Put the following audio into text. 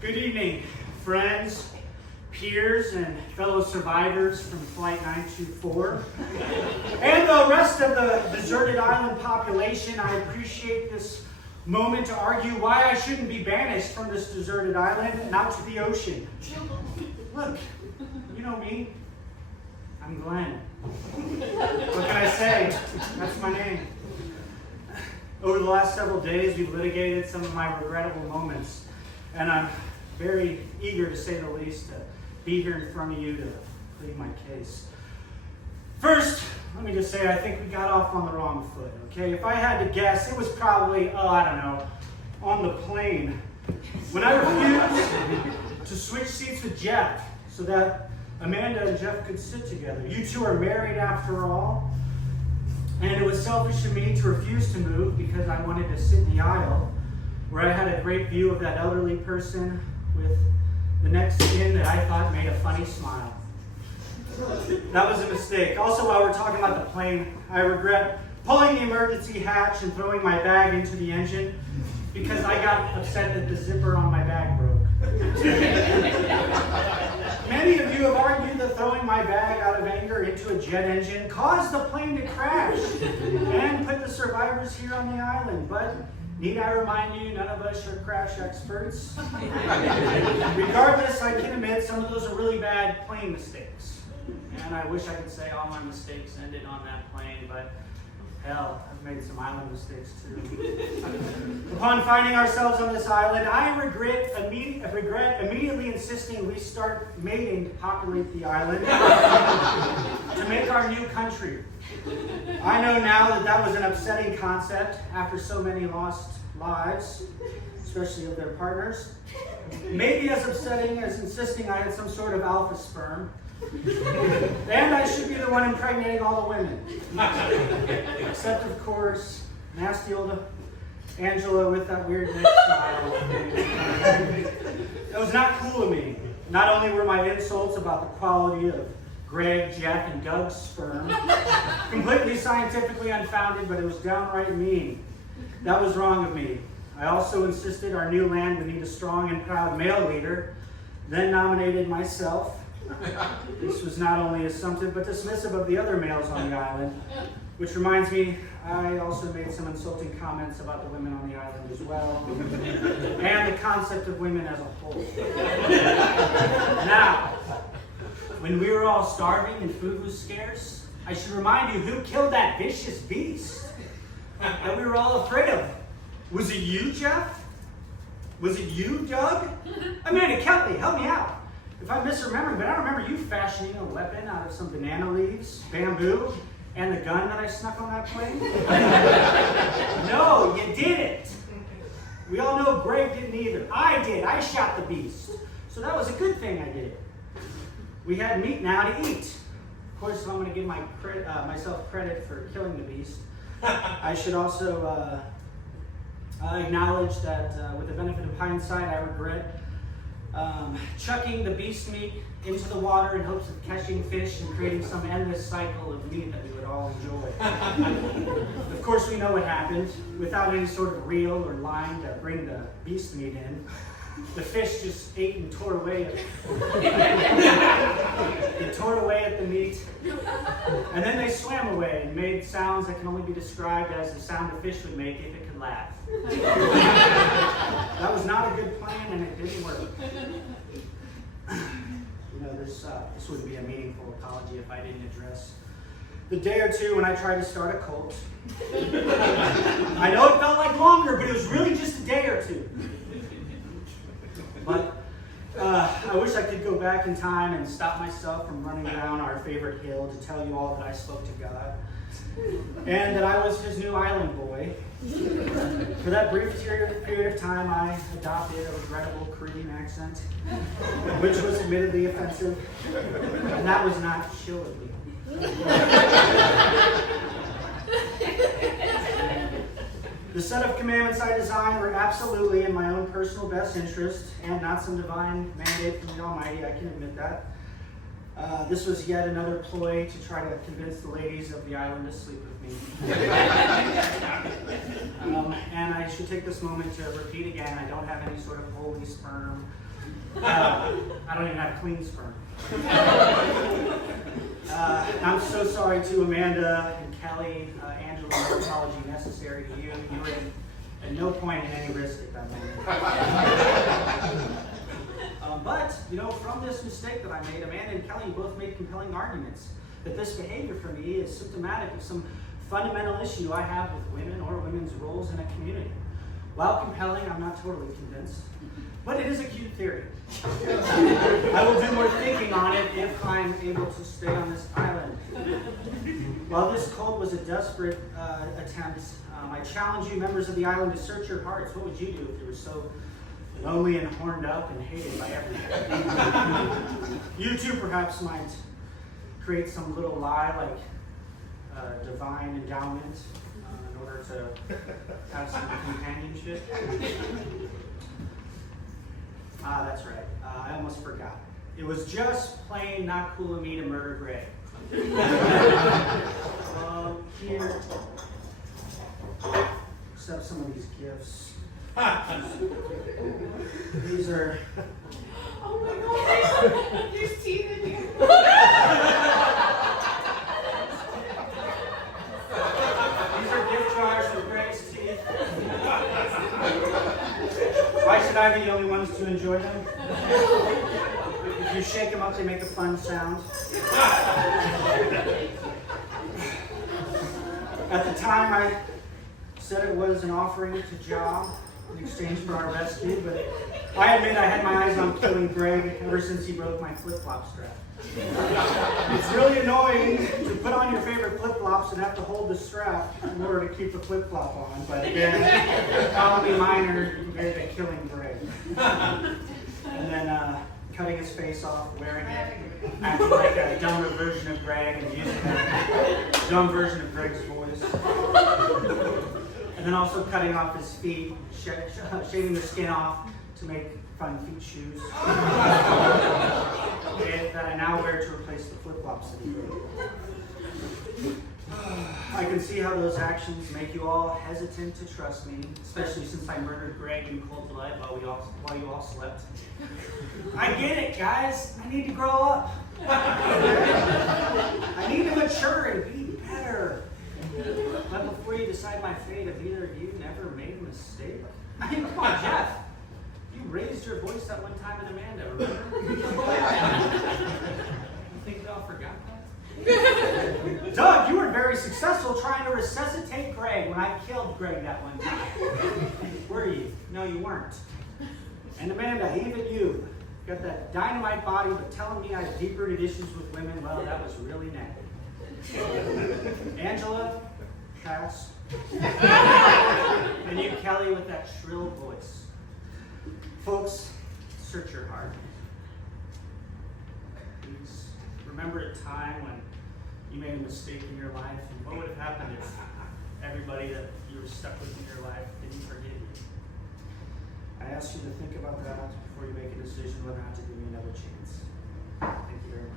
Good evening, friends, peers, and fellow survivors from Flight 924. And the rest of the deserted island population, I appreciate this moment to argue why I shouldn't be banished from this deserted island and out to the ocean. Look, you know me. I'm Glen. What can I say? That's my name. Over the last several days, we've litigated some of my regrettable moments, and I'm very eager, to say the least, to be here in front of you to plead my case. First, let me just say I think we got off on the wrong foot, okay? If I had to guess, it was probably, on the plane. When I refused to switch seats with Jeff so that Amanda and Jeff could sit together. You two are married after all, and it was selfish of me to refuse to move because I wanted to sit in the aisle where I had a great view of that elderly person with the next skin that I thought made a funny smile. That was a mistake. Also, while we're talking about the plane, I regret pulling the emergency hatch and throwing my bag into the engine because I got upset that the zipper on my bag broke. Many of you have argued that throwing my bag out of anger into a jet engine caused the plane to crash and put the survivors here on the island, but need I remind you, none of us are crash experts. Regardless, I can admit some of those are really bad plane mistakes. And I wish I could say all my mistakes ended on that plane, but hell, I've made some island mistakes too. Upon finding ourselves on this island, I regret immediately insisting we start mating to populate the island to make our new country. I know now that was an upsetting concept after so many lost lives, especially of their partners. Maybe as upsetting as insisting I had some sort of alpha sperm. And I should be the one impregnating all the women. Except, of course, nasty old Angela with that weird neck smile. It was not cool of me. Not only were my insults about the quality of Greg, Jeff, and Doug's sperm completely scientifically unfounded, but it was downright mean. That was wrong of me. I also insisted our new land would need a strong and proud male leader, then nominated myself. This was not only assumptive, but dismissive of the other males on the island, which reminds me, I also made some insulting comments about the women on the island as well, and the concept of women as a whole. Now, when we were all starving and food was scarce, I should remind you who killed that vicious beast that we were all afraid of. Was it you, Jeff? Was it you, Doug? Amanda, Kelly, help me out. If I'm misremembering, but I remember you fashioning a weapon out of some banana leaves, bamboo, and the gun that I snuck on that plane. No, you didn't. We all know Greg didn't either. I did. I shot the beast. So that was a good thing I did. We had meat now to eat. Of course, if I'm going to give myself credit for killing the beast, I should also acknowledge that with the benefit of hindsight, I regret chucking the beast meat into the water in hopes of catching fish and creating some endless cycle of meat that we would all enjoy. Of course, we know what happened. Without any sort of reel or line to bring the beast meat in, the fish just ate and tore away at They tore away at the meat, and then they swam away and made sounds that can only be described as the sound a fish would make if it could laugh. That was not a good plan, and it didn't work. This wouldn't be a meaningful apology if I didn't address the day or two when I tried to start a cult. I know it felt like longer, but it was really just a day or two. But I wish I could go back in time and stop myself from running down our favorite hill to tell you all that I spoke to God and that I was his new island boy. For that brief period of time, I adopted a regrettable Korean accent, which was admittedly offensive, and that was not chivalry. The set of commandments I designed were absolutely in my own personal best interest and not some divine mandate from the Almighty, I can admit that. This was yet another ploy to try to convince the ladies of the island to sleep with me. And I should take this moment to repeat again, I don't have any sort of holy sperm I don't even have clean sperm. I'm so sorry to Amanda and Kelly. Angela, no apology necessary to you. You were at no point in any risk at that moment. But, from this mistake that I made, Amanda and Kelly both made compelling arguments that this behavior for me is symptomatic of some fundamental issue I have with women or women's roles in a community. While compelling, I'm not totally convinced, but it is a cute theory. I will do more thinking on it if I'm able to stay on this island. While this cult was a desperate attempt, I challenge you, members of the island, to search your hearts. What would you do if you were so lonely and horned up and hated by everyone? You too perhaps might create some little lie like divine endowment in order to have some companionship. That's right. I almost forgot. It was just plain not cool of me to murder Greg. Here, accept some of these gifts. These are. Oh my God! There's teeth in here. These are gift jars for Greg's teeth. Why should I be the only ones to enjoy them? If you shake them up, they make a fun sound. At the time, I said it was an offering to Job in exchange for our rescue, but I admit I had my eyes on killing Greg ever since he broke my flip-flop strap. It's really annoying to put on your favorite flip-flops and have to hold the strap in order to keep the flip-flop on, but again, probably minor compared to killing Greg. And then cutting his face off, wearing it, acting like a dumber version of Greg and using a dumb version of Greg's voice. And then also cutting off his feet, shaving the skin off to make fun feet shoes. That I now wear to replace the flip-flops that he broke. I can see how those actions make you all hesitant to trust me, especially since I murdered Greg in cold blood while you all slept. I get it, guys. I need to grow up. I need to mature and be better. But before you decide my fate, have either of you never made a mistake? I mean, come on, Jeff. You raised your voice that one time with Amanda, remember? You think we all forgot that? Doug, you were very successful trying to resuscitate Greg when I killed Greg that one time. Were you? No, you weren't. And Amanda, even you, got that dynamite body, but telling me I have deep-rooted issues with women, well, that was really negative. Angela, pass. And you, Kelly, with that shrill voice. Folks, search your heart. Please remember a time when you made a mistake in your life, and what would have happened if everybody that you were stuck with in your life didn't forgive you. I ask you to think about that before you make a decision whether or not to give me another chance. Thank you very much.